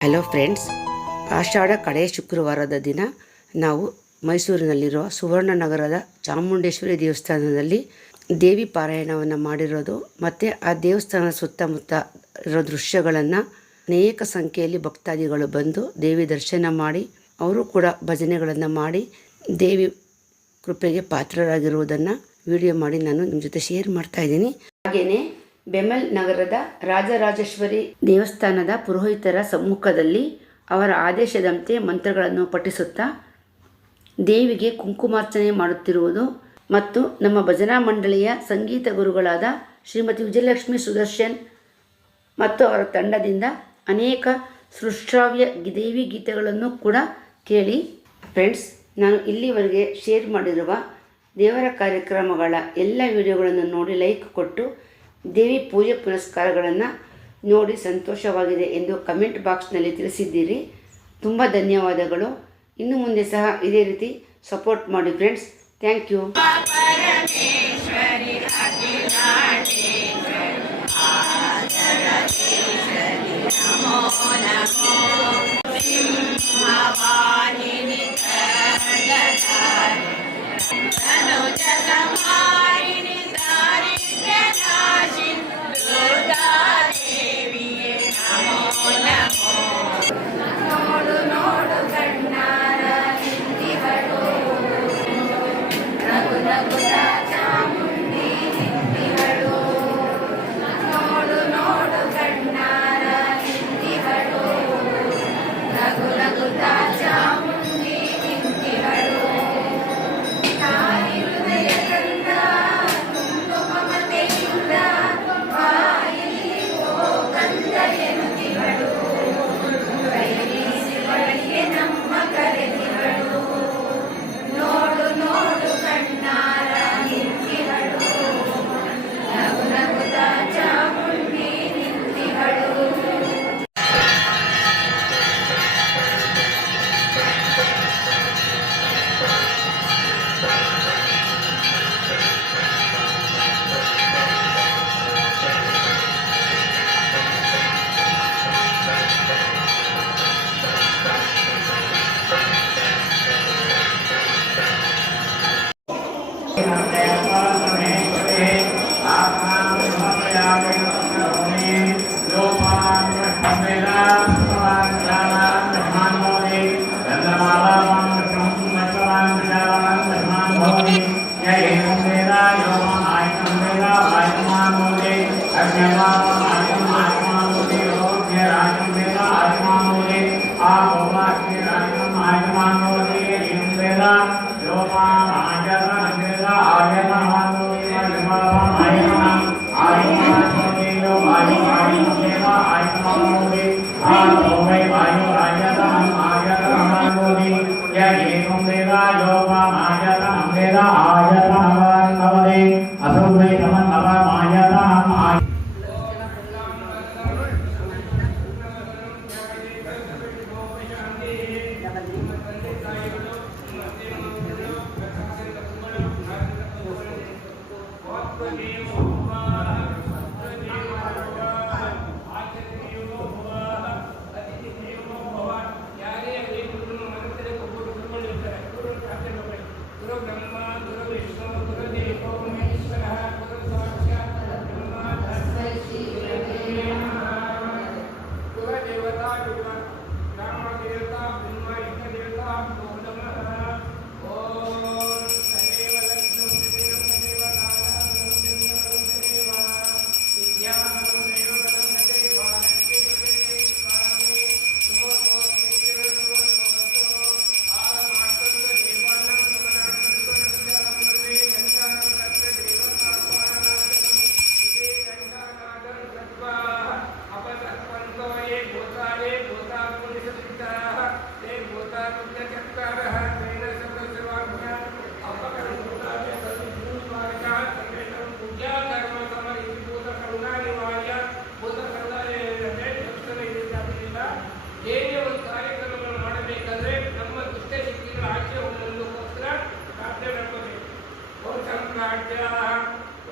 Hello friends ಆಷಾಢ ಕಡೆಯ ಶುಕ್ರವಾರದ ದಿನ ನಾವು ಮೈಸೂರಿನಲ್ಲಿರುವ ಸುವರ್ಣನಗರದ ಚಾಮುಂಡೇಶ್ವರಿ ದೇವಸ್ಥಾನದಲ್ಲಿ ದೇವಿ ಪಾರಾಯಣವನ್ನು ಮಾಡಿರೋದು ಮತ್ತು ಆ ದೇವಸ್ಥಾನದ ಸುತ್ತಮುತ್ತ ಇರೋ ದೃಶ್ಯಗಳನ್ನು ಅನೇಕ ಸಂಖ್ಯೆಯಲ್ಲಿ ಭಕ್ತಾದಿಗಳು ಬಂದು ದೇವಿ ದರ್ಶನ ಮಾಡಿ, ಅವರು ಕೂಡ ಭಜನೆಗಳನ್ನು ಮಾಡಿ ದೇವಿ ಕೃಪೆಗೆ ಪಾತ್ರರಾಗಿರುವುದನ್ನು ವಿಡಿಯೋ ಮಾಡಿ ನಾನು ನಿಮ್ಮ ಜೊತೆ ಶೇರ್ ಮಾಡ್ತಾ ಇದ್ದೀನಿ. ಹಾಗೆಯೇ ಬೆಮಲ್ ನಗರದ ರಾಜರಾಜೇಶ್ವರಿ ದೇವಸ್ಥಾನದ ಪುರೋಹಿತರ ಸಮ್ಮುಖದಲ್ಲಿ ಅವರ ಆದೇಶದಂತೆ ಮಂತ್ರಗಳನ್ನು ಪಠಿಸುತ್ತಾ, ದೇವಿಗೆ ಕುಂಕುಮಾರ್ಚನೆ ಮಾಡುತ್ತಿರುವುದು ಮತ್ತು ನಮ್ಮ ಭಜನಾ ಮಂಡಳಿಯ ಸಂಗೀತ ಗುರುಗಳಾದ ಶ್ರೀಮತಿ ವಿಜಯಲಕ್ಷ್ಮಿ ಸುದರ್ಶನ್ ಮತ್ತು ಅವರ ತಂಡದಿಂದ ಅನೇಕ ಸೃಷ್ಟಾವ್ಯ ದೇವಿ ಗೀತೆಗಳನ್ನು ಕೂಡ ಕೇಳಿ. ಫ್ರೆಂಡ್ಸ್ ನಾನು ಇಲ್ಲಿವರೆಗೆ ಶೇರ್ ಮಾಡಿರುವ ದೇವರ ಕಾರ್ಯಕ್ರಮಗಳ ಎಲ್ಲ ವಿಡಿಯೋಗಳನ್ನು ನೋಡಿ ಲೈಕ್ ಕೊಟ್ಟು ದೇವಿ ಪೂಜೆ ಪುರಸ್ಕಾರಗಳನ್ನು ನೋಡಿ ಸಂತೋಷವಾಗಿದೆ ಎಂದು ಕಮೆಂಟ್ ಬಾಕ್ಸ್ನಲ್ಲಿ ತಿಳಿಸಿದ್ದೀರಿ. ತುಂಬ ಧನ್ಯವಾದಗಳು. ಇನ್ನು ಮುಂದೆ ಸಹ ಇದೇ ರೀತಿ ಸಪೋರ್ಟ್ ಮಾಡಿ ಫ್ರೆಂಡ್ಸ್ ಥ್ಯಾಂಕ್ ಯು Yoga. योपादा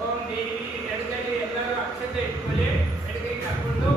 ಓಂ ದೇವಿ ಎಡಗಲ್ಲಿ ಎಲ್ಲರೂ ಅಕ್ಷತೆ ಇಟ್ಕೊಳ್ಳಿ ಎಡಗೈ ಹಾಕೊಂಡು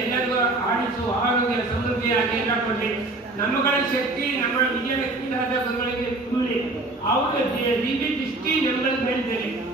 ಎಲ್ಲರಿಗೂ ಆಡಿಸು ಆರೋಗ್ಯ ಸಮೃದ್ಧಿಯಾಗಿ ಎಲ್ಲ ಕೊಡಿ ನಮ್ಮಗಳ ಶಕ್ತಿ, ನಮ್ಮ ವಿಜಯ ರಾಜ ಗುರುಗಳಿಗೆ ಕೂಡಿ ಅವರ ದಿವ್ಯ ದೃಷ್ಟಿ ನಮ್ಮಗಳ ಮೇಲೆ